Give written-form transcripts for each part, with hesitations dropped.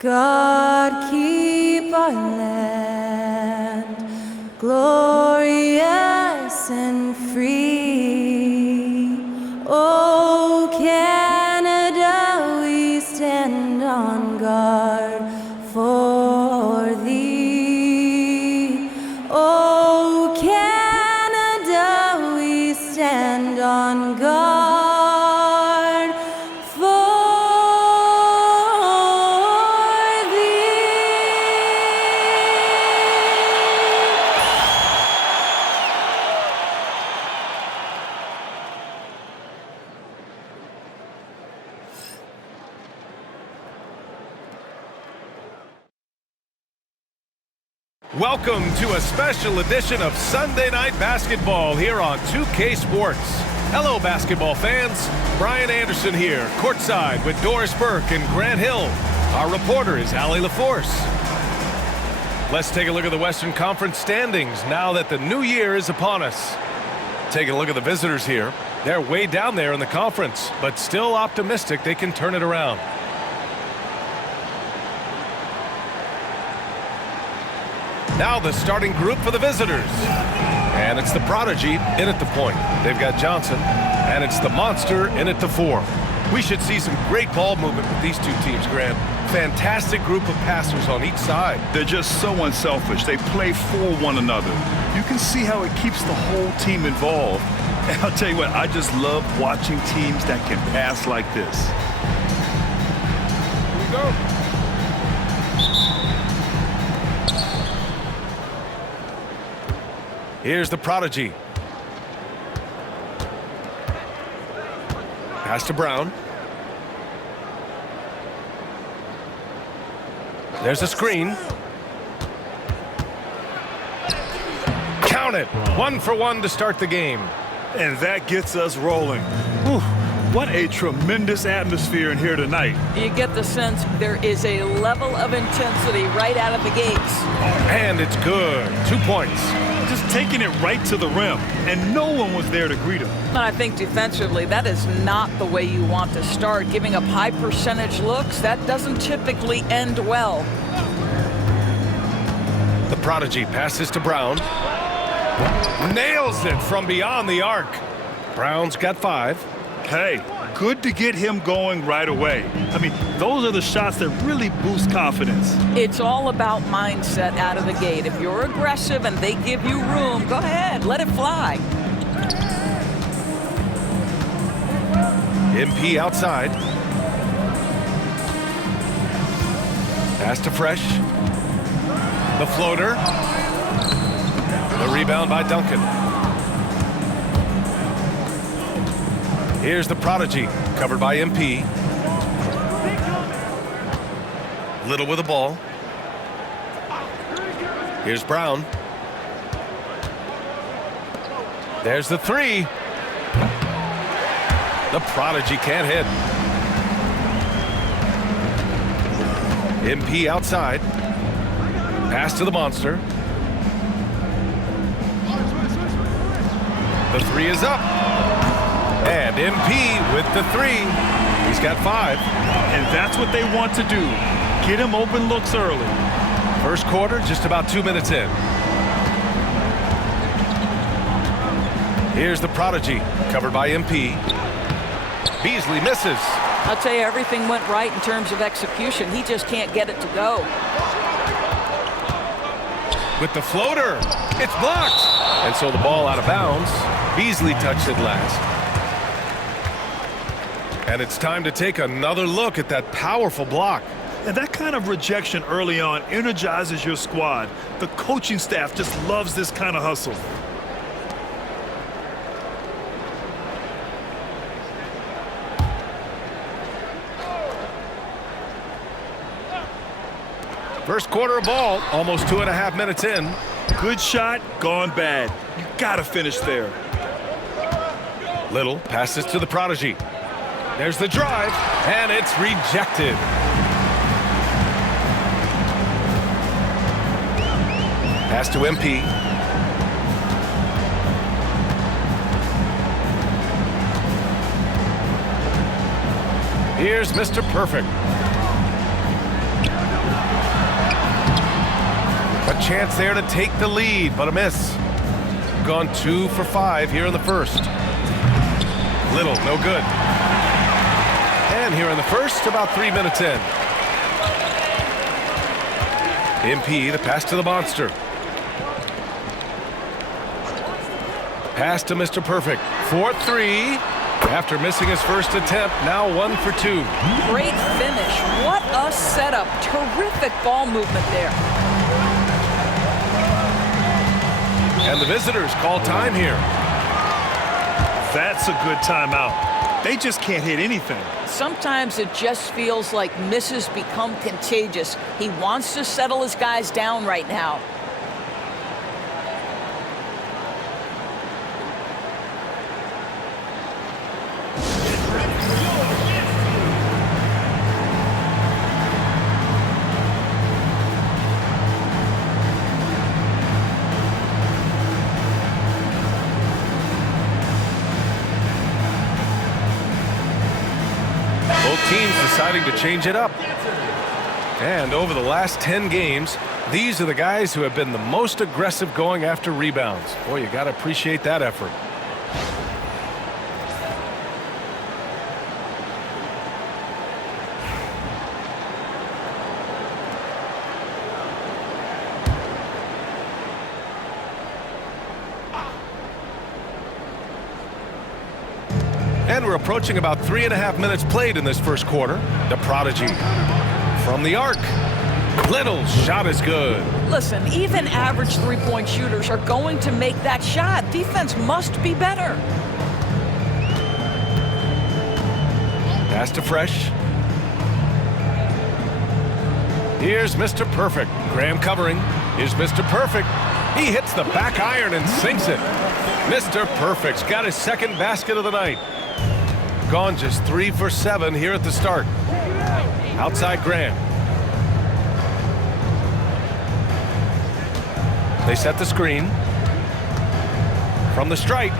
God keep our land glorious and free. Oh, Canada, we stand on guard for thee. Oh, Canada, we stand on guard for Welcome to a special edition of Sunday Night Basketball here on 2K Sports. Hello, basketball fans. Brian Anderson here, courtside with Doris Burke and Grant Hill. Our reporter is Allie LaForce. Let's take a look at the Western Conference standings now that the new year is upon us. Taking a look at the visitors here. They're way down there in the conference, but still optimistic they can turn it around. Now the starting group for the visitors. And it's the Prodigy in at the point. They've got Johnson, and it's the Monster in at the 4. We should see some great ball movement with these two teams, Grant. Fantastic group of passers on each side. They're just so unselfish. They play for one another. You can see how it keeps the whole team involved. And I'll tell you what, I just love watching teams that can pass like this. Here we go. Here's the Prodigy. Pass to Brown. There's a screen. Count it. 1 for 1 to start the game. And that gets us rolling. Whew, what a tremendous atmosphere in here tonight. You get the sense there is a level of intensity right out of the gates. And it's good. 2 points. Just taking it right to the rim, and no one was there to greet him. And I think defensively, that is not the way you want to start. Giving up high percentage looks, that doesn't typically end well. The Prodigy passes to Brown. Nails it from beyond the arc. Brown's got 5. Hey, good to get him going right away. I mean, those are the shots that really boost confidence. It's all about mindset out of the gate. If you're aggressive and they give you room, go ahead, let it fly. MP outside. Pass to Fresh. The floater. The rebound by Duncan. Here's the Prodigy, covered by MP. Little with the ball. Here's Brown. There's the 3. The Prodigy can't hit. MP outside. Pass to the Monster. The 3 is up. And MP with the 3. He's got 5. And that's what they want to do. Get him open looks early. First quarter, just about 2 minutes in. Here's the Prodigy, covered by MP. Beasley misses. I'll tell you, everything went right in terms of execution. He just can't get it to go. With the floater, it's blocked. And so the ball out of bounds. Beasley touched it last. And it's time to take another look at that powerful block. And that kind of rejection early on energizes your squad. The coaching staff just loves this kind of hustle. First quarter of ball, almost 2.5 minutes in. Good shot, gone bad. You gotta finish there. Little passes to the Prodigy. There's the drive, and it's rejected. Pass to MP. Here's Mr. Perfect. chance there to take the lead, but a miss. Gone 2 for 5 here in the first. Little, no good. And here in the first, about 3 minutes in. MP, the pass to the monster. Pass to Mr. Perfect. 4-3. After missing his first attempt, now 1 for 2. Great finish. What a setup. Terrific ball movement there. And the visitors call time here. That's a good timeout. They just can't hit anything. Sometimes it just feels like misses become contagious. He wants to settle his guys down right now. Teams deciding to change it up. And over the last 10 games, these are the guys who have been the most aggressive going after rebounds. Boy, you got to appreciate that effort. And we're approaching about 3.5 minutes played in this first quarter. The prodigy from the arc. Little shot is good. Listen, even average three-point shooters are going to make that shot. Defense must be better. Pass to Fresh. Here's Mr. Perfect. Graham covering. Here's Mr. Perfect. He hits the back iron and sinks it. Mr. Perfect's got his second basket of the night. Gone just 3 for 7 here at the start. Outside Graham. They set the screen. From the stripe.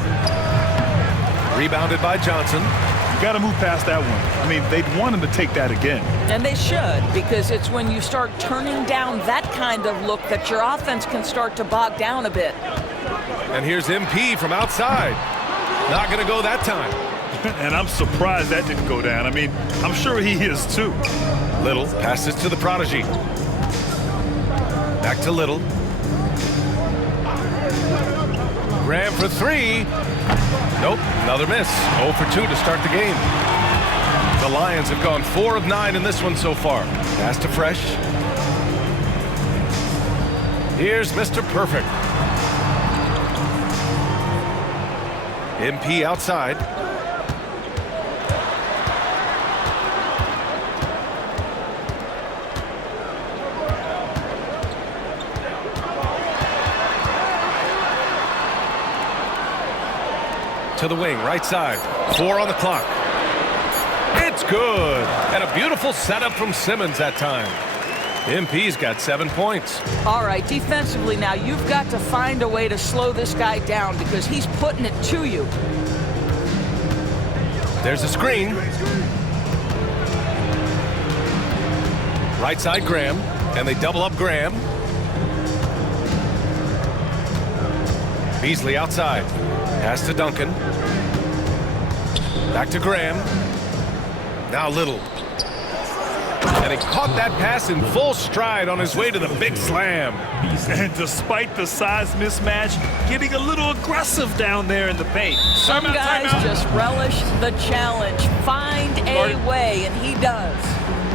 Rebounded by Johnson. You got to move past that one. I mean, they'd want him to take that again. And they should, because it's when you start turning down that kind of look that your offense can start to bog down a bit. And here's MP from outside. Not going to go that time. And I'm surprised that didn't go down. I mean, I'm sure he is too. Little passes to the prodigy. Back to Little. Graham for 3. Nope, another miss. 0 for 2 to start the game. The Lions have gone 4 of 9 in this one so far. Pass to Fresh. Here's Mr. Perfect. MP outside. To the wing, right side. 4 on the clock. It's good. And a beautiful setup from Simmons that time. MP's got 7 points. All right, defensively now, you've got to find a way to slow this guy down because he's putting it to you. There's a screen. Right side, Graham. And they double up Graham. Beasley outside. Pass to Duncan. Back to Graham. Now Little. And he caught that pass in full stride on his way to the big slam. And despite the size mismatch, getting a little aggressive down there in the paint. Some guys just relish the challenge. Find a way, and he does.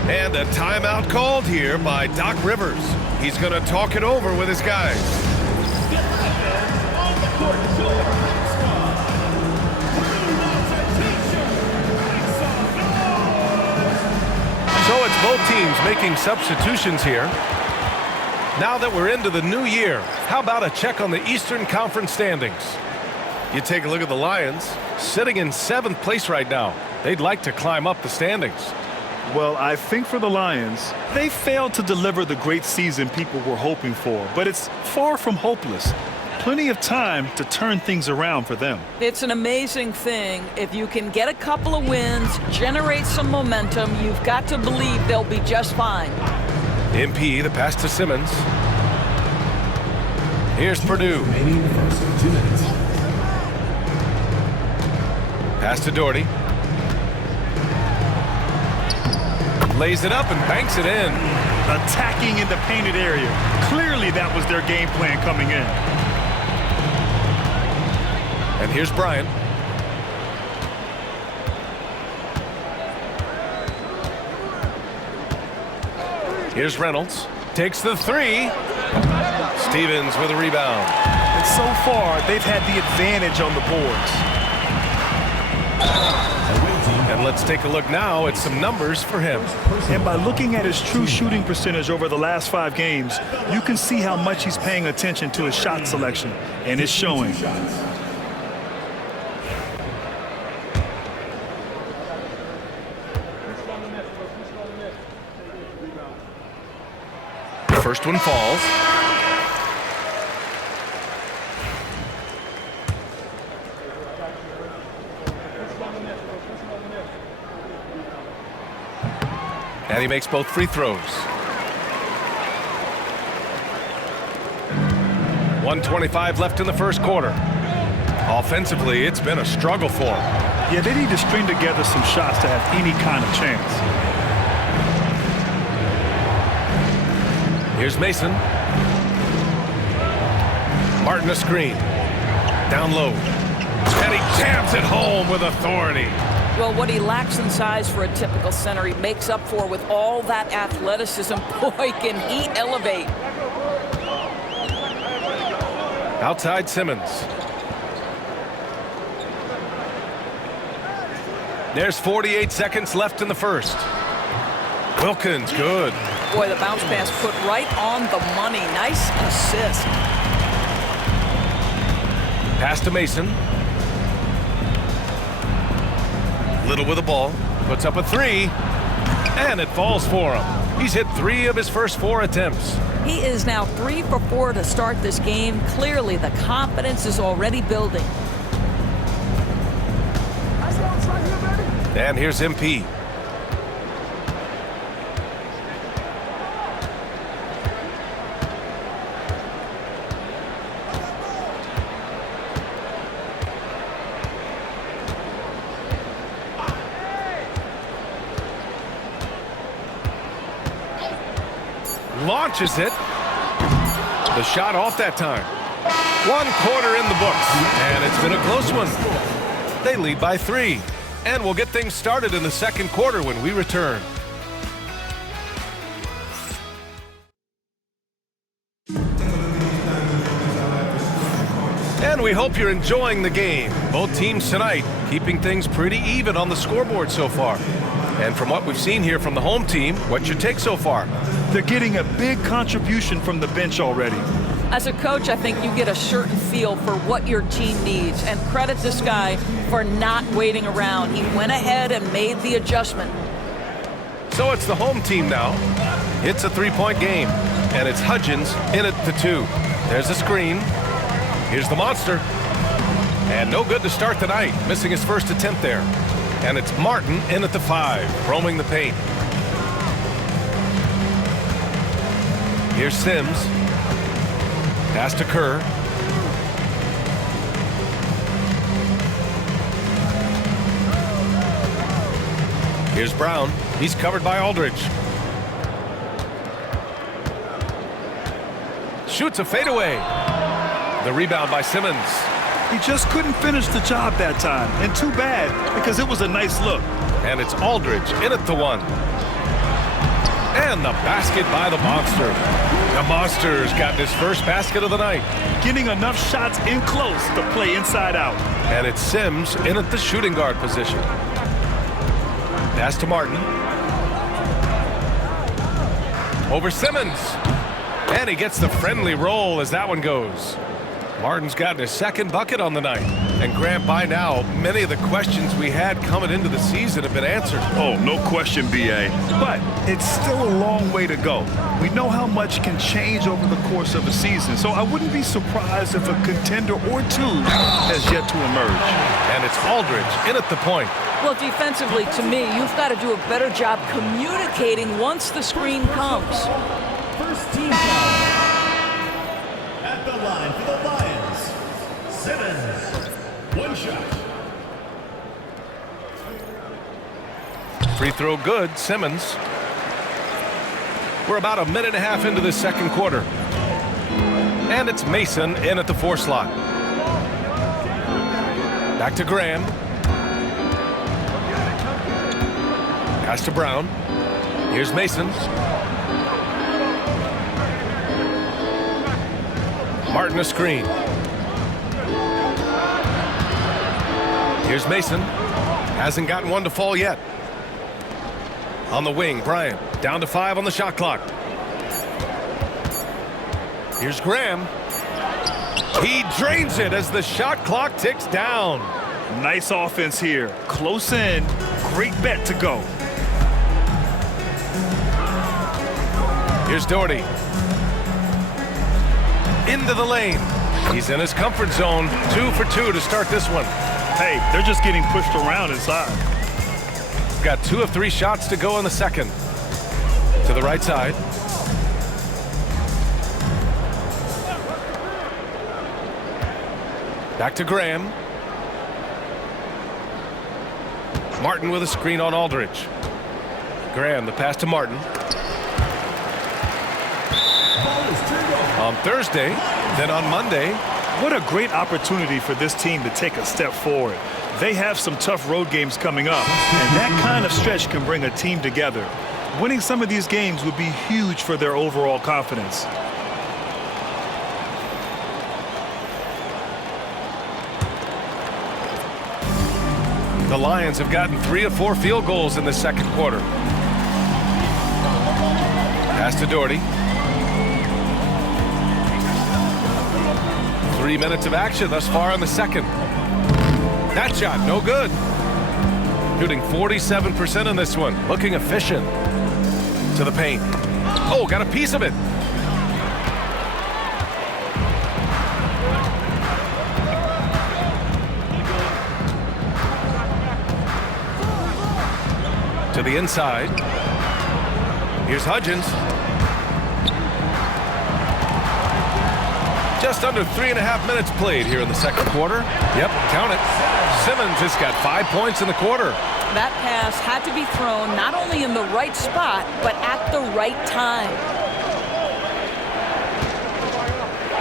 And a timeout called here by Doc Rivers. He's going to talk it over with his guys. So it's both teams making substitutions here. Now that we're into the new year, how about a check on the Eastern Conference standings? You take a look at the Lions, sitting in 7th place right now. They'd like to climb up the standings. Well, I think for the Lions, they failed to deliver the great season people were hoping for, but it's far from hopeless. Plenty of time to turn things around for them. It's an amazing thing. If you can get a couple of wins, generate some momentum, you've got to believe they'll be just fine. MP, the pass to Simmons. Here's Purdue. Remaining the first 2 minutes. Pass to Doherty. Lays it up and banks it in. Attacking in the painted area. Clearly that was their game plan coming in. And here's Bryant. Here's Reynolds. Takes the three. Stevens with a rebound. And so far, they've had the advantage on the boards. And let's take a look now at some numbers for him. And by looking at his true shooting percentage over the last 5 games, you can see how much he's paying attention to his shot selection, and it's showing. First one falls. And he makes both free throws. 1:25 left in the first quarter. Offensively, it's been a struggle for him. Yeah, they need to string together some shots to have any kind of chance. Here's Mason. Martin a screen. Down low. And he jams it home with authority. Well, what he lacks in size for a typical center, he makes up for with all that athleticism. Boy, can he elevate. Outside Simmons. There's 48 seconds left in the first. Wilkins, good. Boy, the bounce pass put right on the money. Nice assist. Pass to Mason. Little with the ball. Puts up a three. And it falls for him. He's hit 3 of his first 4 attempts. He is now 3 for 4 to start this game. Clearly, the confidence is already building. And here's MP. Launches it. The shot off that time. 1 quarter in the books, and it's been a close one. They lead by 3, and we'll get things started in the second quarter when we return. And we hope you're enjoying the game. Both teams tonight keeping things pretty even on the scoreboard so far. And from what we've seen here from the home team, what's your take so far? They're getting a big contribution from the bench already. As a coach, I think you get a certain feel for what your team needs, and credit this guy for not waiting around. He went ahead and made the adjustment. So it's the home team now. It's a 3-point game, and it's Hudgens in at the 2. There's a screen. Here's the monster. And no good to start the night, missing his first attempt there. And it's Martin in at the 5, roaming the paint. Here's Sims. Pass to Kerr. Here's Brown. He's covered by Aldridge. Shoots a fadeaway. The rebound by Simmons. He just couldn't finish the job that time, and too bad, because it was a nice look. And it's Aldridge in at the 1. And the basket by the Monster. The Monster's got his first basket of the night. Getting enough shots in close to play inside out. And it's Sims in at the shooting guard position. Pass to Martin. Over Simmons. And he gets the friendly roll as that one goes. Martin's gotten his second bucket on the night. And Grant, by now, many of the questions we had coming into the season have been answered. Oh, no question, B.A. But it's still a long way to go. We know how much can change over the course of a season, so I wouldn't be surprised if a contender or 2 has yet to emerge. And it's Aldridge in at the point. Well, defensively, to me, you've got to do a better job communicating once the screen comes. First team foul. At the line Free throw good, Simmons. We're about a minute and a half into this second quarter. And it's Mason in at the 4 slot. Back to Graham. Pass to Brown. Here's Mason. Martin a screen. Here's Mason. Hasn't gotten one to fall yet. On the wing, Bryant. Down to 5 on the shot clock. Here's Graham. He drains it as the shot clock ticks down. Nice offense here. Close in. Great bet to go. Here's Doherty. Into the lane. He's in his comfort zone. 2 for 2 to start this one. Hey, they're just getting pushed around inside. Got 2 of 3 shots to go in the second. To the right side. Back to Graham. Martin with a screen on Aldridge. Graham, the pass to Martin. On Thursday, then on Monday. What a great opportunity for this team to take a step forward. They have some tough road games coming up, and that kind of stretch can bring a team together. Winning some of these games would be huge for their overall confidence. The Lions have gotten 3 of 4 field goals in the second quarter. Pass to Doherty. 3 minutes of action thus far in the second. That shot, no good. Shooting 47% in this one. Looking efficient. To the paint. Oh, got a piece of it. To the inside. Here's Hudgens. Just under 3.5 minutes played here in the second quarter. Yep, count it. Simmons just got 5 points in the quarter. That pass had to be thrown not only in the right spot, but at the right time.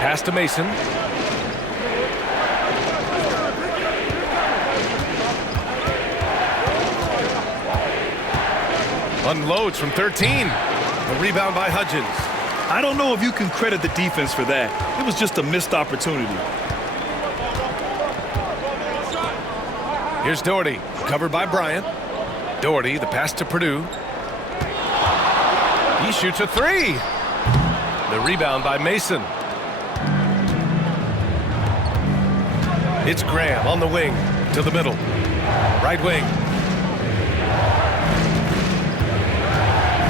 Pass to Mason. Unloads from 13. A rebound by Hudgens. I don't know if you can credit the defense for that. It was just a missed opportunity. Here's Doherty, covered by Bryant. Doherty, the pass to Purdue. He shoots a 3. The rebound by Mason. It's Graham on the wing to the middle. Right wing.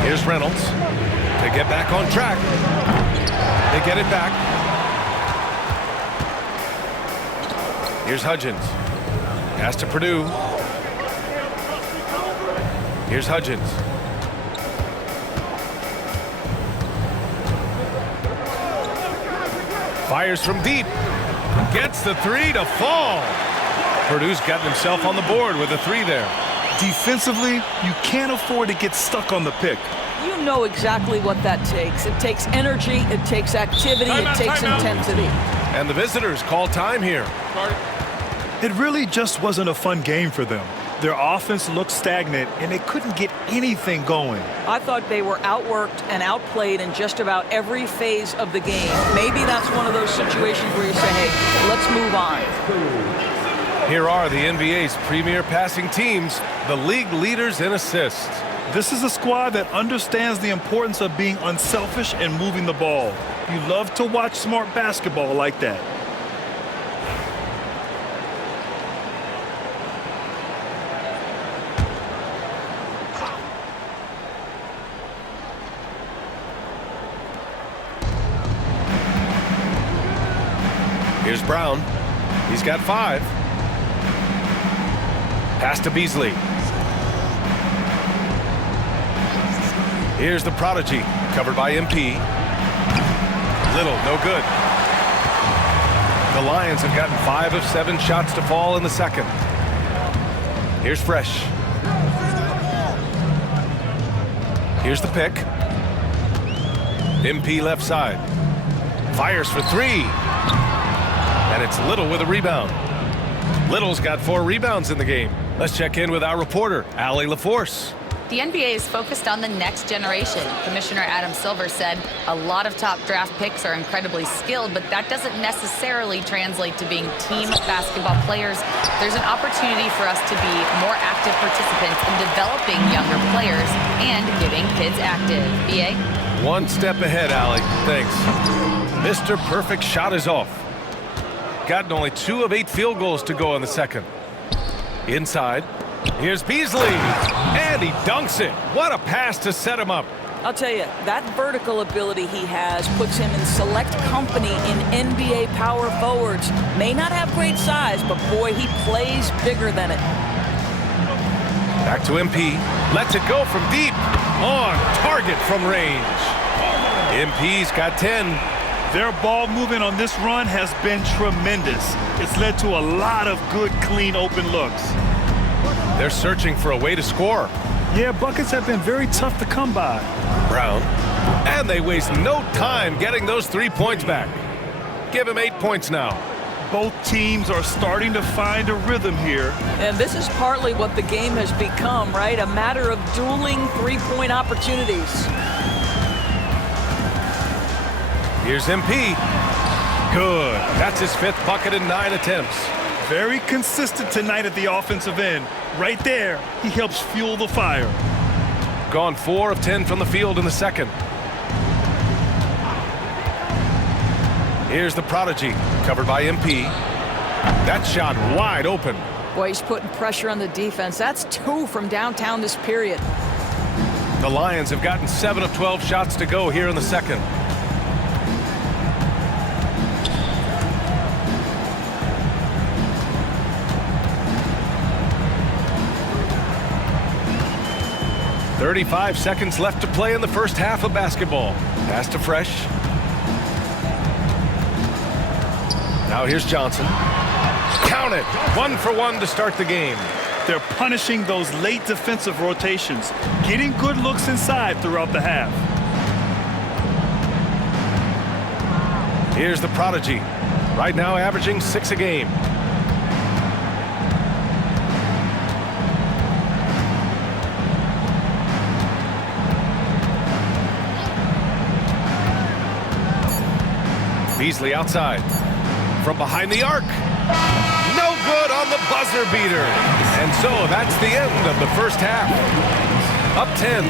Here's Reynolds to get back on track. They get it back. Here's Hudgens. Pass to Purdue. Here's Hudgens. Fires from deep. Gets the 3 to fall. Purdue's gotten himself on the board with a 3 there. Defensively, you can't afford to get stuck on the pick. You know exactly what that takes. It takes energy, it takes activity, it takes intensity. And the visitors call time here. It really just wasn't a fun game for them. Their offense looked stagnant, and they couldn't get anything going. I thought they were outworked and outplayed in just about every phase of the game. Maybe that's one of those situations where you say, hey, let's move on. Here are the NBA's premier passing teams, the league leaders in assists. This is a squad that understands the importance of being unselfish and moving the ball. You love to watch smart basketball like that. Here's Brown. He's got 5. Pass to Beasley. Here's the prodigy, covered by MP. Little, no good. The Lions have gotten 5 of 7 shots to fall in the second. Here's Fresh. Here's the pick. MP left side. Fires for 3. And it's Little with a rebound. Little's got 4 rebounds in the game. Let's check in with our reporter, Allie LaForce. The NBA is focused on the next generation. Commissioner Adam Silver said a lot of top draft picks are incredibly skilled, but that doesn't necessarily translate to being team basketball players. There's an opportunity for us to be more active participants in developing younger players and getting kids active. BA? One step ahead, Allie. Thanks. Mr. Perfect shot is off. Gotten only 2 of 8 field goals to go in the second. Inside. Here's Beasley, and he dunks it. What a pass to set him up. I'll tell you, that vertical ability he has puts him in select company in NBA power forwards. May not have great size, but boy, he plays bigger than it. Back to MP. Lets it go from deep. On target from range. MP's got 10. Their ball movement on this run has been tremendous. It's led to a lot of good, clean, open looks. They're searching for a way to score. Yeah, buckets have been very tough to come by. Brown. And they waste no time getting those 3 points back. Give him 8 points now. Both teams are starting to find a rhythm here. And this is partly what the game has become, right? A matter of dueling three-point opportunities. Here's MP. Good. That's his 5th bucket in 9 attempts. Very consistent tonight at the offensive end. Right there, he helps fuel the fire. Gone 4 of 10 from the field in the second. Here's the prodigy, covered by MP. That shot wide open. Boy, he's putting pressure on the defense. That's 2 from downtown this period. The Lions have gotten 7 of 12 shots to go here in the second. .35 seconds left to play in the first half of basketball. Pass to Fresh. Now here's Johnson. Count it. 1 for 1 to start the game. They're punishing those late defensive rotations, getting good looks inside throughout the half. Here's the prodigy. Right now averaging 6 a game. Beasley outside. From behind the arc. No good on the buzzer beater. And so that's the end of the first half. Up 10.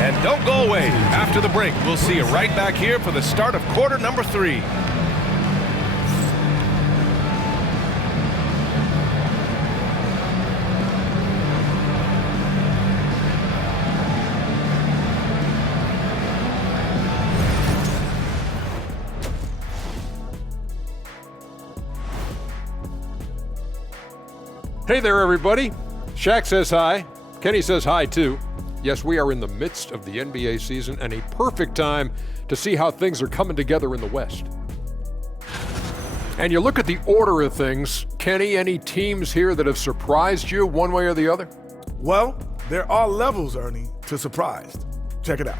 And don't go away. After the break, we'll see you right back here for the start of quarter number 3. Hey there, everybody. Shaq says hi. Kenny says hi, too. Yes, we are in the midst of the NBA season and a perfect time to see how things are coming together in the West. And you look at the order of things. Kenny, any teams here that have surprised you one way or the other? Well, there are levels, Ernie, to surprised. Check it out.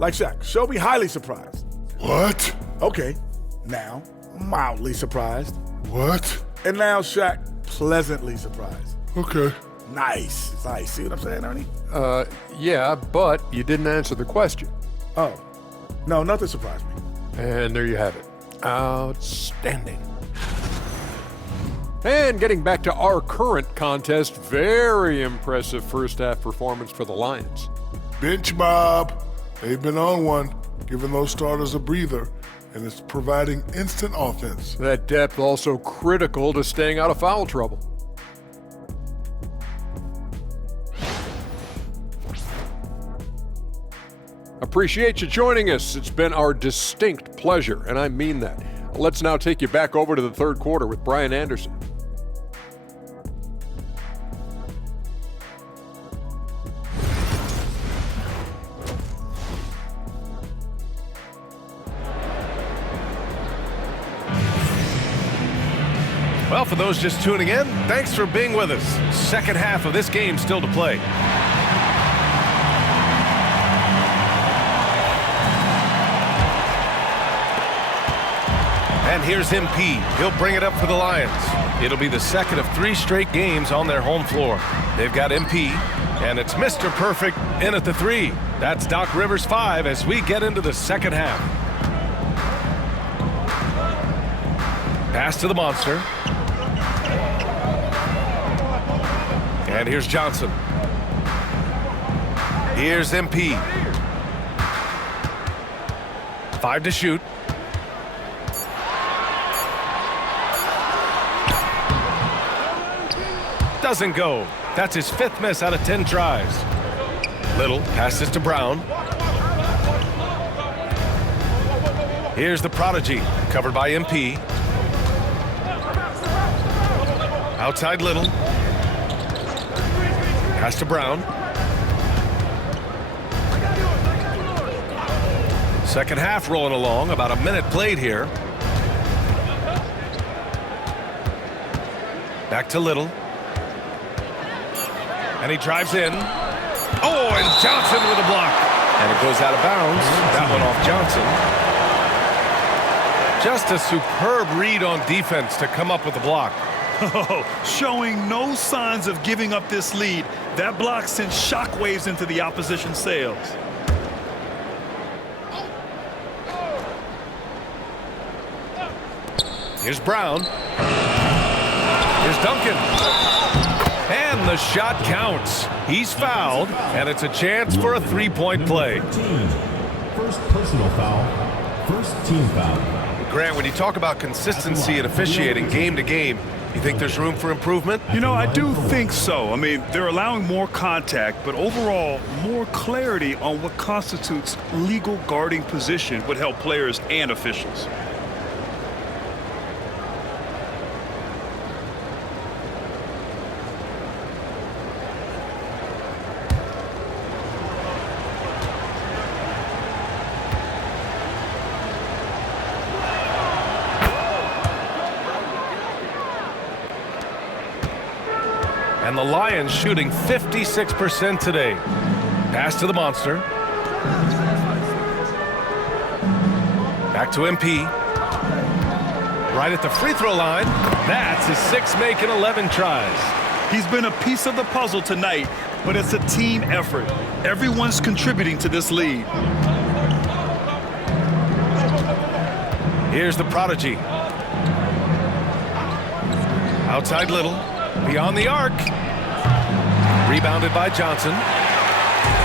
Like Shaq, Shelby highly surprised. What? Okay, now mildly surprised. What? And now Shaq pleasantly surprised. Okay. Nice. See what I'm saying, Ernie? Yeah, but you didn't answer the question. Oh, no, nothing surprised me. And there you have it. Outstanding. And getting back to our current contest, very impressive first half performance for the Lions. Bench mob. They've been on one, giving those starters a breather, and it's providing instant offense. That depth also critical to staying out of foul trouble. Appreciate you joining us. It's been our distinct pleasure, and I mean that. Let's now take you back over to the third quarter with Brian Anderson. Well, for those just tuning in, thanks for being with us. Second half of this game still to play. And here's MP. He'll bring it up for the Lions. It'll be the second of 3 straight games on their home floor. They've got MP, and it's Mr. Perfect in at the 3. That's Doc Rivers 5 as we get into the second half. Pass to the monster. And here's Johnson. Here's MP. 5 to shoot. Doesn't go. That's his 5th miss out of 10 tries. Little passes to Brown. Here's the prodigy, covered by MP. Outside Little. Pass to Brown. Second half rolling along, about a minute played here. Back to Little. And he drives in. Oh, and Johnson with a block. And it goes out of bounds. That one off Johnson. Just a superb read on defense to come up with the block. Oh, showing no signs of giving up this lead. That block sent shockwaves into the opposition sails. Here's Brown. Here's Duncan. And the shot counts. He's fouled, and it's a chance for a 3-point play. First personal foul. First team foul. Grant, when you talk about consistency in officiating game to game, you think there's room for improvement? You know, I do think so. I mean, they're allowing more contact, but overall, more clarity on what constitutes legal guarding position would help players and officials. And the Lions shooting 56% today. Pass to the monster. Back to MP. Right at the free throw line. That's his 6th make in 11 tries. He's been a piece of the puzzle tonight, but it's a team effort. Everyone's contributing to this lead. Here's the prodigy. Outside Little. Beyond the arc. Rebounded by Johnson.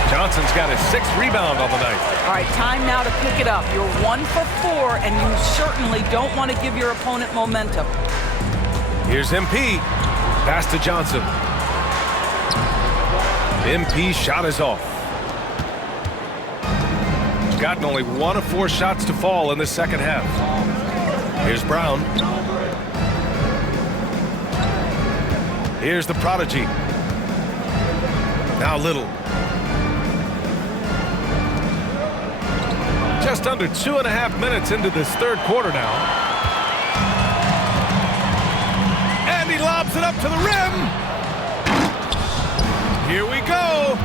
Johnson's got his 6th rebound on the night. All right, time now to pick it up. You're 1 for 4, and you certainly don't want to give your opponent momentum. Here's MP. Pass to Johnson. MP's shot is off. He's gotten only 1 of 4 shots to fall in the second half. Here's Brown. Here's the prodigy. Now Little. Just under 2.5 minutes into this third quarter now. And he lobs it up to the rim. Here we go.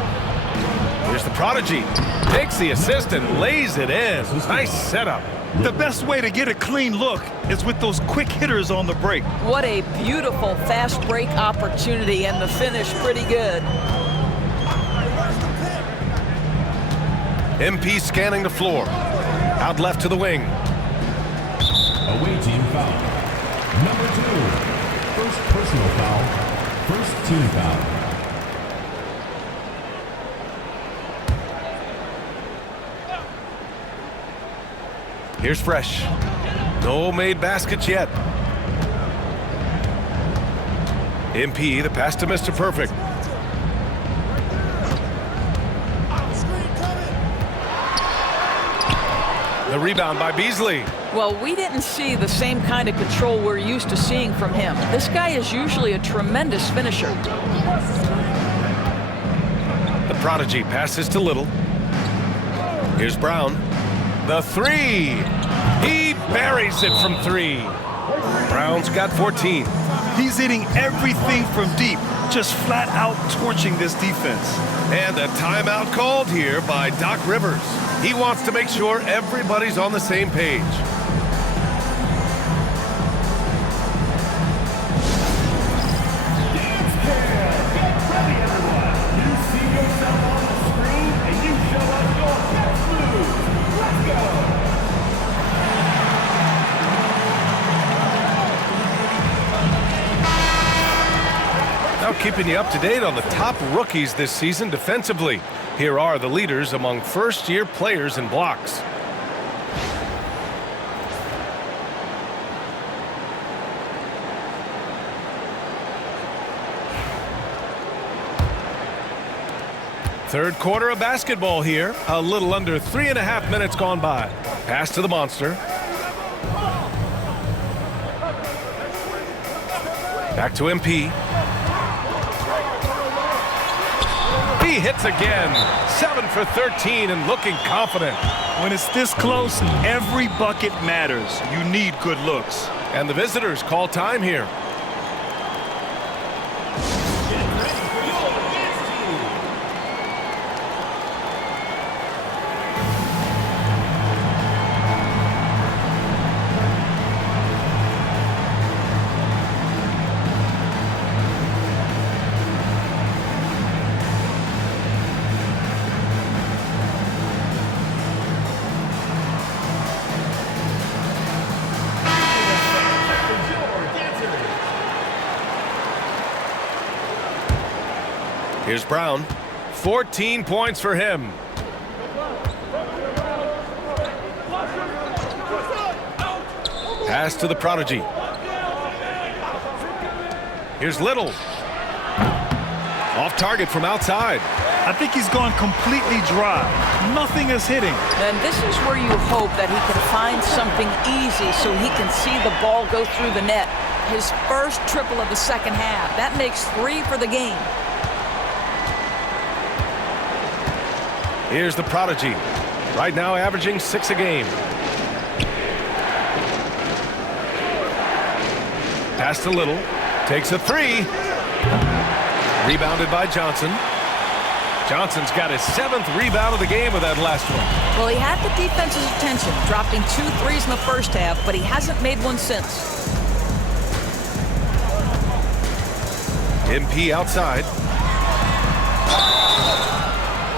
Here's the prodigy. Takes the assist and lays it in. Nice setup. The best way to get a clean look is with those quick hitters on the break. What a beautiful fast break opportunity, and the finish pretty good. MP scanning the floor. Out left to the wing. Away team foul. Number 2. First personal foul. First team foul. Here's Fresh. No made baskets yet. MP, the pass to Mr. Perfect. The rebound by Beasley. Well, we didn't see the same kind of control we're used to seeing from him. This guy is usually a tremendous finisher. The prodigy passes to Little. Here's Brown. The 3. He buries it from 3. Brown's got 14. He's hitting everything from deep, just flat out torching this defense. And a timeout called here by Doc Rivers. He wants to make sure everybody's on the same page. Now keeping you up to date on the top rookies this season defensively. Here are the leaders among first-year players in blocks. Third quarter of basketball here. A little under 3.5 minutes gone by. Pass to the monster. Back to MP. He hits again. 7 for 13 and looking confident. When it's this close, every bucket matters. You need good looks. And the visitors call time here. Here's Brown. 14 points for him. Pass to the prodigy. Here's Little. Off target from outside. I think he's gone completely dry. Nothing is hitting. And this is where you hope that he can find something easy so he can see the ball go through the net. His first triple of the second half. That makes 3 for the game. Here's the prodigy. Right now averaging 6 a game. Pass to Little. Takes a 3. Rebounded by Johnson. Johnson's got his 7th rebound of the game with that last one. Well, he had the defense's attention, dropping 2 threes in the first half, but he hasn't made one since. MP outside.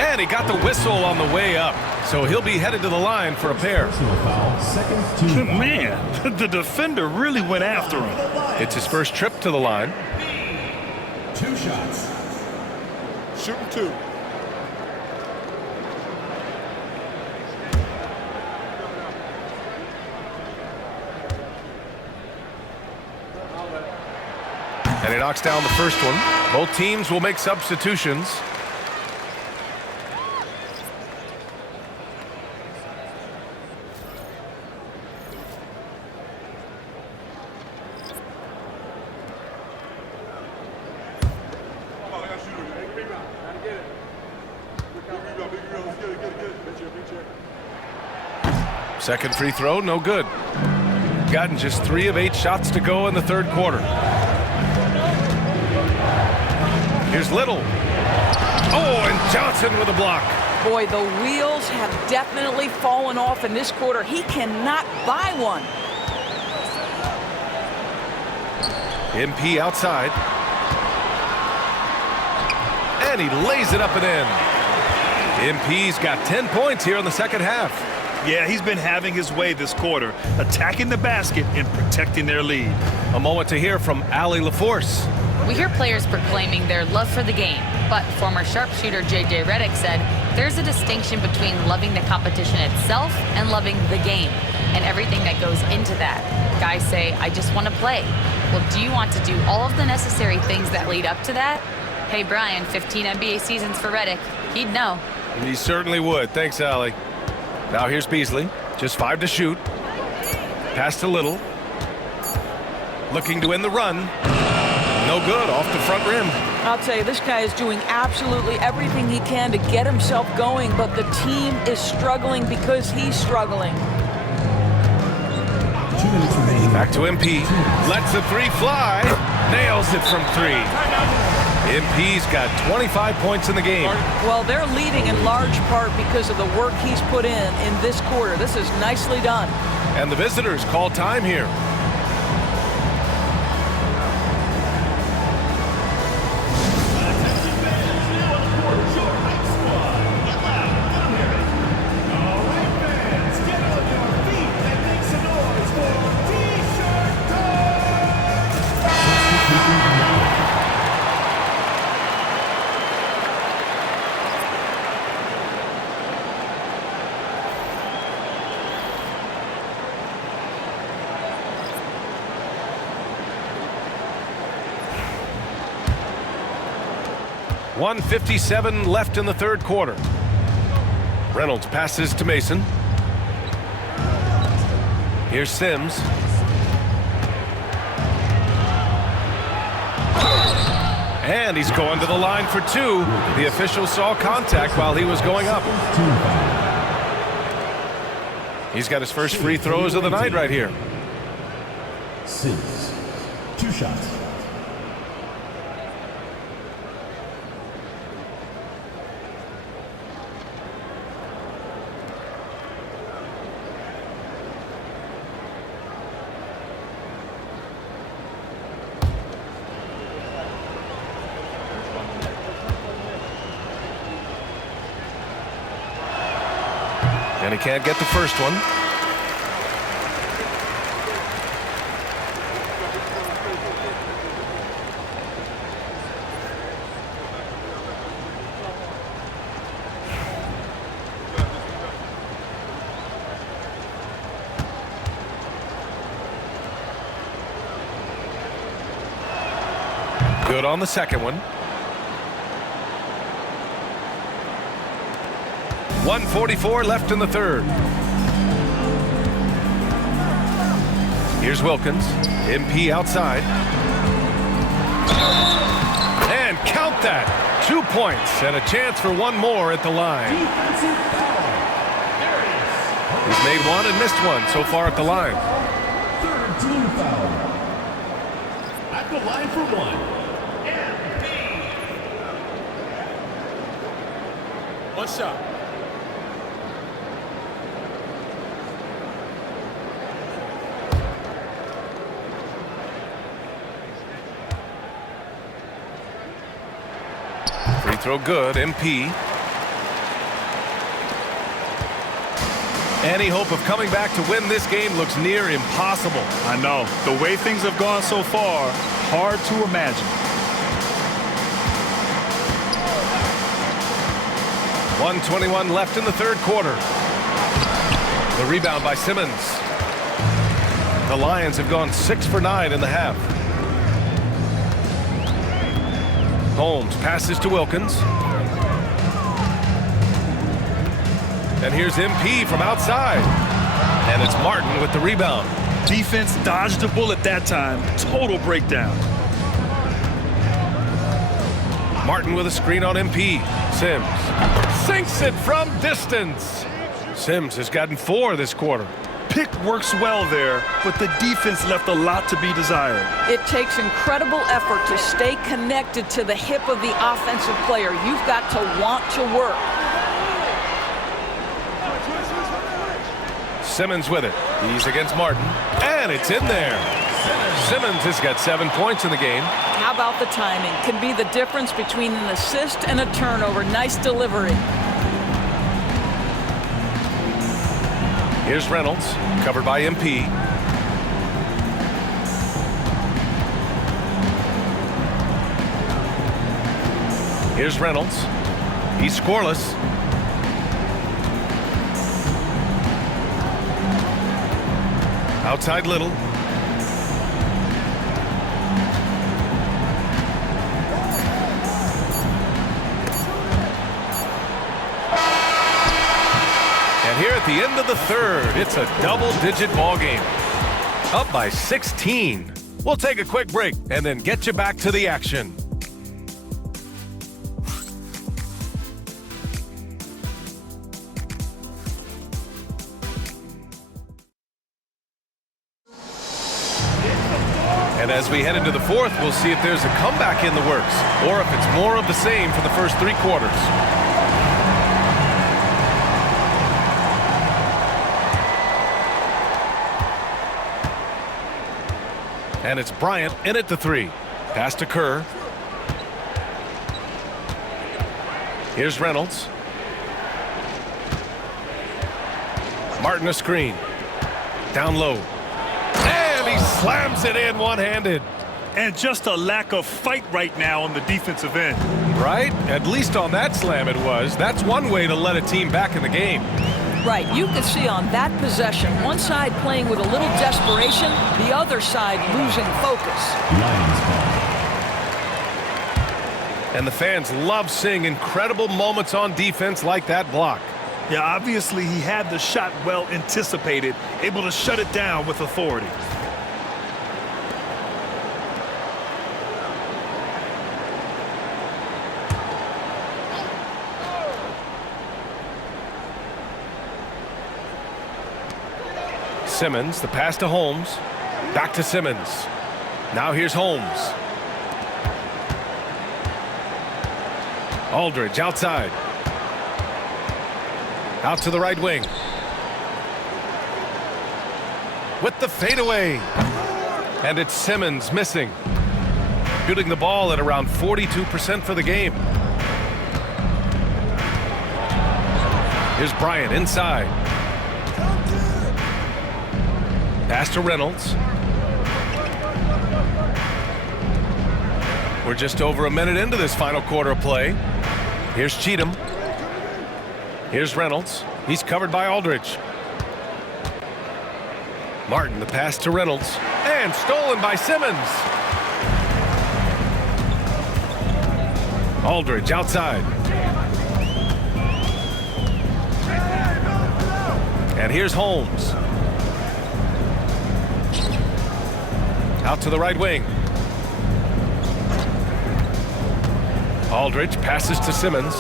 And he got the whistle on the way up. So he'll be headed to the line for a pair. Man, the defender really went after him. It's his first trip to the line. 2 shots. Shooting 2. And he knocks down the first one. Both teams will make substitutions. Second free throw, no good. Gotten just 3 of 8 shots to go in the third quarter. Here's Little. Oh, and Johnson with a block. Boy, the wheels have definitely fallen off in this quarter. He cannot buy one. MP outside. And he lays it up and in. MP's got 10 points here in the second half. Yeah, he's been having his way this quarter, attacking the basket and protecting their lead. A moment to hear from Allie LaForce. We hear players proclaiming their love for the game, but former sharpshooter J.J. Redick said there's a distinction between loving the competition itself and loving the game and everything that goes into that. Guys say, I just want to play. Well, do you want to do all of the necessary things that lead up to that? Hey, Brian, 15 NBA seasons for Redick. He'd know. He certainly would. Thanks, Allie. Now here's Beasley. Just 5 to shoot. Pass to Little. Looking to end the run. No good, off the front rim. I'll tell you, this guy is doing absolutely everything he can to get himself going, but the team is struggling because he's struggling. 2 minutes remaining. Back to MP. Lets the 3 fly. nails it from 3. MP's got 25 points in the game. Well, they're leading in large part because of the work he's put in this quarter. This is nicely done. And the visitors call time here. .157 left in the third quarter. Reynolds passes to Mason. Here's Sims. And he's going to the line for 2. The official saw contact while he was going up. He's got his first free throws of the night right here. Sims, 2 shots. And he can't get the first one. Good on the second one. 1:44 left in the third. Here's Wilkins. MP outside. And count that. 2 points and a chance for one more at the line. He's made one and missed one so far at the line. Third team foul. At the line for 1. One shot. Free throw good, MP. Any hope of coming back to win this game looks near impossible. I know. The way things have gone so far, hard to imagine. 1:21 left in the third quarter. The rebound by Simmons. The Lions have gone 6 for 9 in the half. Holmes passes to Wilkins. And here's MP from outside. And it's Martin with the rebound. Defense dodged the bullet that time. Total breakdown. Martin with a screen on MP. Sims sinks it from distance. Sims has gotten 4 this quarter. Pick works well there, but the defense left a lot to be desired. It takes incredible effort to stay connected to the hip of the offensive player. You've got to want to work. Simmons with it. He's against Martin. And it's in there. Simmons has got 7 points in the game. How about the timing? Can be the difference between an assist and a turnover. Nice delivery. Here's Reynolds, covered by MP. Here's Reynolds. He's scoreless. Outside Little. And here at the end of the third, it's a double-digit ball game. Up by 16. We'll take a quick break and then get you back to the action. And as As we head into the fourth, we'll see if there's a comeback in the works or if it's more of the same for the first 3 quarters. And it's Bryant in at the 3. Pass to Kerr. Here's Reynolds. Martin a screen. Down low. And he slams it in one-handed. And just a lack of fight right now on the defensive end. Right? At least on that slam it was. That's one way to let a team back in the game. Right, you can see on that possession, one side playing with a little desperation, the other side losing focus. Lions ball. And the fans love seeing incredible moments on defense like that block. Yeah, obviously he had the shot well anticipated, able to shut it down with authority. Simmons, the pass to Holmes. Back to Simmons. Now here's Holmes. Aldridge outside. Out to the right wing. With the fadeaway. And it's Simmons missing. Shooting the ball at around 42% for the game. Here's Bryant inside. Pass to Reynolds. We're just over a minute into this final quarter of play. Here's Cheatham. Here's Reynolds. He's covered by Aldridge. Martin, the pass to Reynolds. And stolen by Simmons. Aldridge outside. And here's Holmes. Out to the right wing. Aldridge passes to Simmons.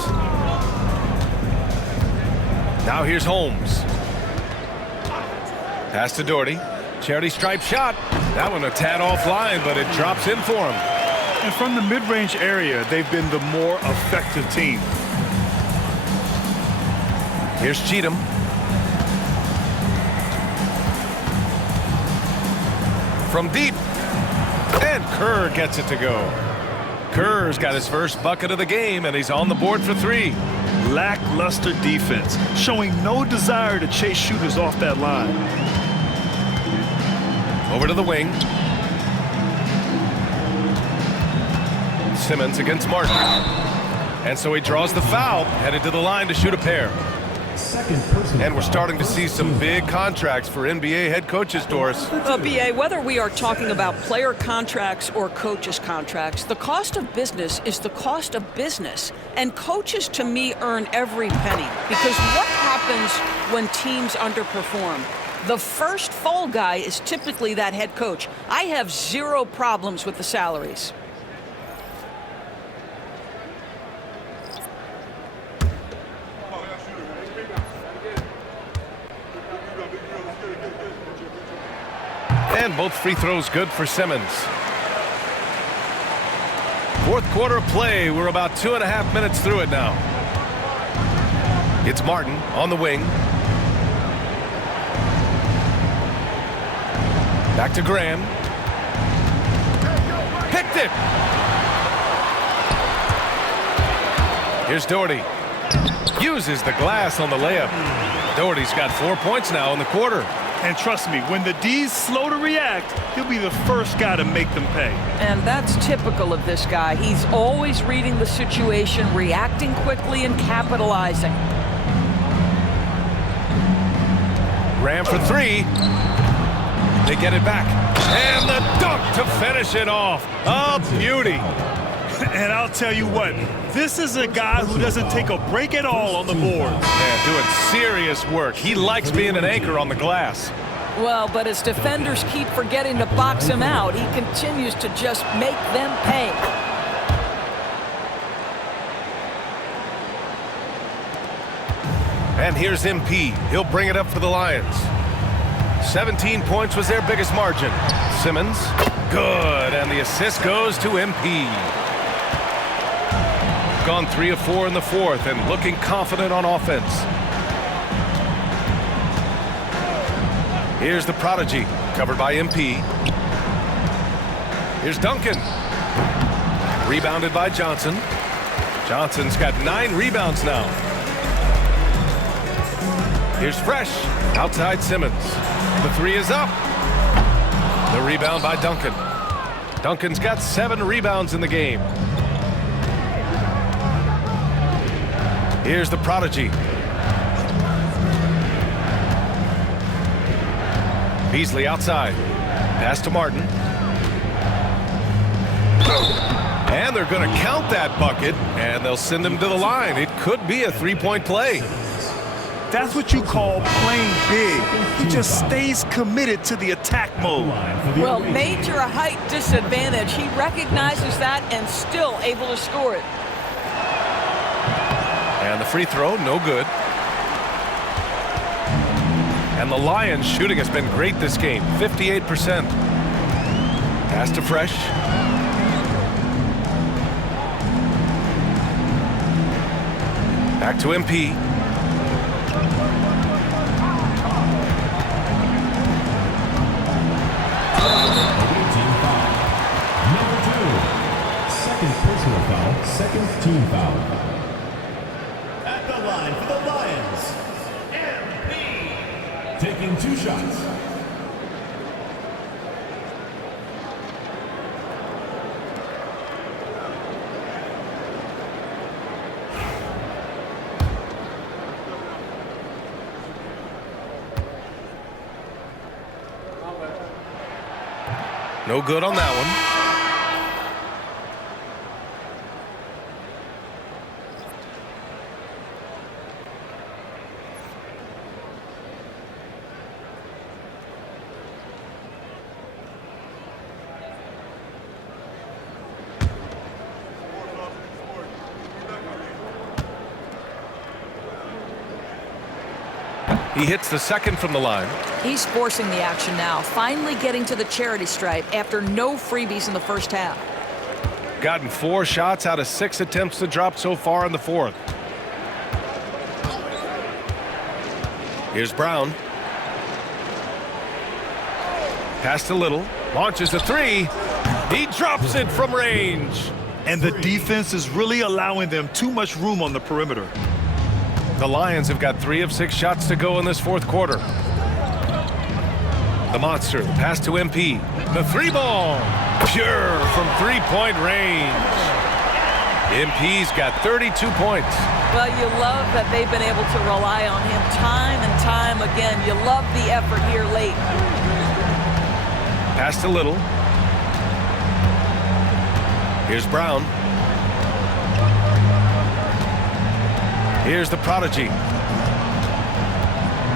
Now here's Holmes. Pass to Doherty. Charity stripe shot. That one a tad offline, but it drops in for him. And from the mid-range area, they've been the more effective team. Here's Cheatham. From deep. And Kerr gets it to go. Kerr's got his first bucket of the game, and he's on the board for 3. Lackluster defense, showing no desire to chase shooters off that line. Over to the wing. Simmons against Martin. And so he draws the foul, headed to the line to shoot a pair. And we're starting to see some big contracts for NBA head coaches, Doris. BA, whether we are talking about player contracts or coaches' contracts, the cost of business is the cost of business. And coaches, to me, earn every penny. Because what happens when teams underperform? The first fall guy is typically that head coach. I have zero problems with the salaries. And both free throws good for Simmons. Fourth quarter of play. We're about 2.5 minutes through it now. It's Martin on the wing. Back to Graham. Picked it. Here's Doherty. Uses the glass on the layup. Doherty's got 4 points now in the quarter. And trust me, when the D's slow to react, he'll be the first guy to make them pay. And that's typical of this guy. He's always reading the situation, reacting quickly, and capitalizing. Graham for 3. They get it back. And the dunk to finish it off. A beauty. And I'll tell you what, this is a guy who doesn't take a break at all on the board. Yeah, doing serious work. He likes being an anchor on the glass. Well, but as defenders keep forgetting to box him out, he continues to just make them pay. And here's MP. He'll bring it up for the Lions. 17 points was their biggest margin. Simmons Good, and the assist goes to MP. Gone 3 of 4 in the fourth and looking confident on offense. Here's the prodigy, covered by MP. Here's Duncan. Rebounded by Johnson. Johnson's got 9 rebounds now. Here's Fresh, outside Simmons. The 3 is up. The rebound by Duncan. Duncan's got 7 rebounds in the game. Here's the prodigy. Beasley outside. Pass to Martin. And they're going to count that bucket, and they'll send him to the line. It could be a 3-point play. That's what you call playing big. He just stays committed to the attack mode. Well, major height disadvantage. He recognizes that and still able to score it. And the free throw, no good. And the Lions shooting has been great this game, 58%. Pass to Fresh. Back to MP. Number 2. Second personal foul, second team foul. At the line for the Lions, MP. Taking 2 shots. No good on that one. He hits the second from the line. He's forcing the action now, finally getting to the charity stripe after no freebies in the first half. Gotten 4 shots out of 6 attempts to drop so far in the fourth. Here's Brown. Pass to Little. Launches a 3. He drops it from range. And the defense is really allowing them too much room on the perimeter. The Lions have got 3 of 6 shots to go in this fourth quarter. The monster, the pass to MP. The 3-ball, pure from 3-point range. MP's got 32 points. Well, you love that they've been able to rely on him time and time again. You love the effort here late. Pass to Little. Here's Brown. Here's the prodigy.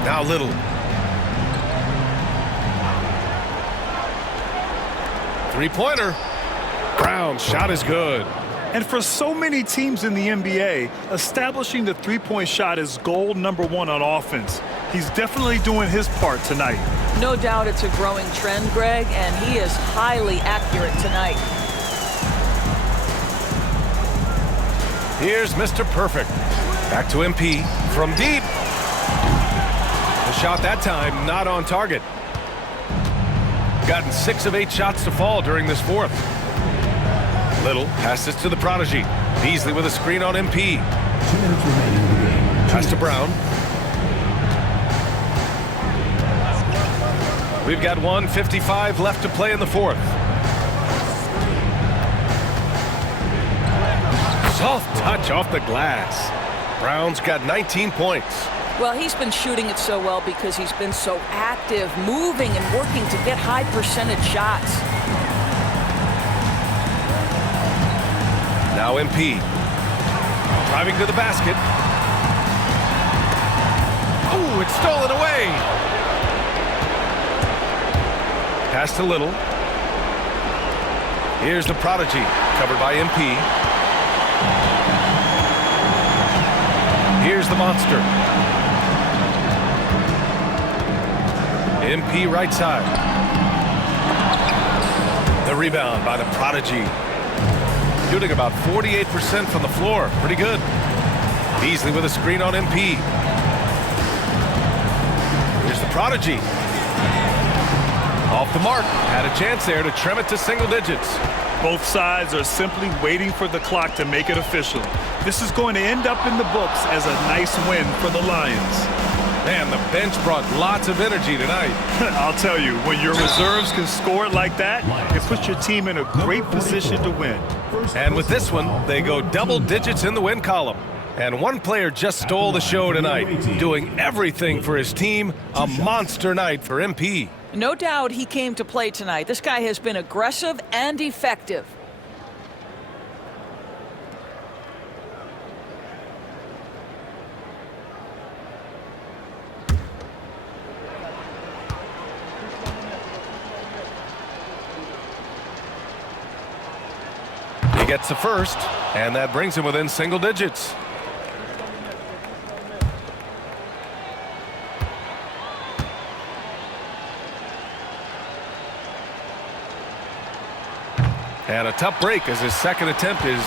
Now Little. Three-pointer. Brown's shot is good. And for so many teams in the NBA, establishing the three-point shot is goal number 1 on offense. He's definitely doing his part tonight. No doubt it's a growing trend, Greg, and he is highly accurate tonight. Here's Mr. Perfect. Back to MP from deep. The shot that time not on target. Gotten 6 of 8 shots to fall during this fourth. Little passes to the prodigy. Beasley with a screen on MP. 2 minutes remaining in the game. Pass to Brown. We've got 1:55 left to play in the fourth. Soft touch off the glass. Brown's got 19 points. Well, he's been shooting it so well because he's been so active, moving and working to get high percentage shots. Now MP. Driving to the basket. Ooh, it's stolen away. Pass to Little. Here's the prodigy, covered by MP. Here's the monster. MP right side. The rebound by the Prodigy. Shooting about 48% from the floor. Pretty good. Beasley with a screen on MP. Here's the Prodigy. Off the mark. Had a chance there to trim it to single digits. Both sides are simply waiting for the clock to make it official. This is going to end up in the books as a nice win for the Lions. Man, the bench brought lots of energy tonight. I'll tell you, when your reserves can score it like that, it puts your team in a great position to win. And with this one, they go double digits in the win column. And one player just stole the show tonight, doing everything for his team. A monster night for MP. No doubt he came to play tonight. This guy has been aggressive and effective. He gets the first, and that brings him within single digits. And a tough break as his second attempt is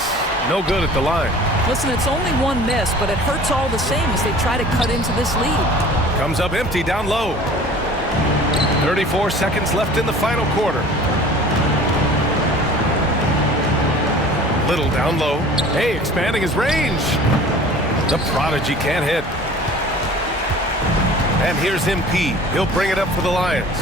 no good at the line. Listen, it's only one miss, but it hurts all the same as they try to cut into this lead. Comes up empty down low. 34 seconds left in the final quarter. Little down low. Hey, expanding his range. The Prodigy can't hit. And here's MP. He'll bring it up for the Lions.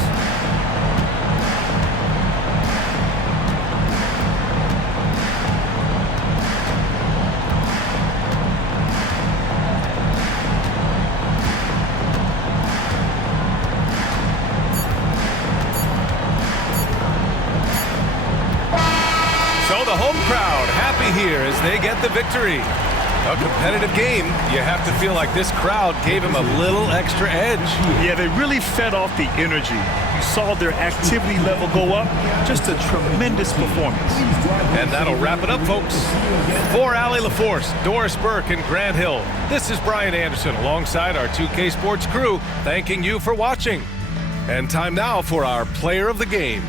The home crowd happy here as they get the victory. A competitive game. You have to feel like this crowd gave him a little extra edge. Yeah, they really fed off the energy. You saw their activity level go up. Just a tremendous performance. And that'll wrap it up, folks. For Allie LaForce, Doris Burke, and Grant Hill, this is Brian Anderson alongside our 2K Sports crew, thanking you for watching. And time now for our player of the game.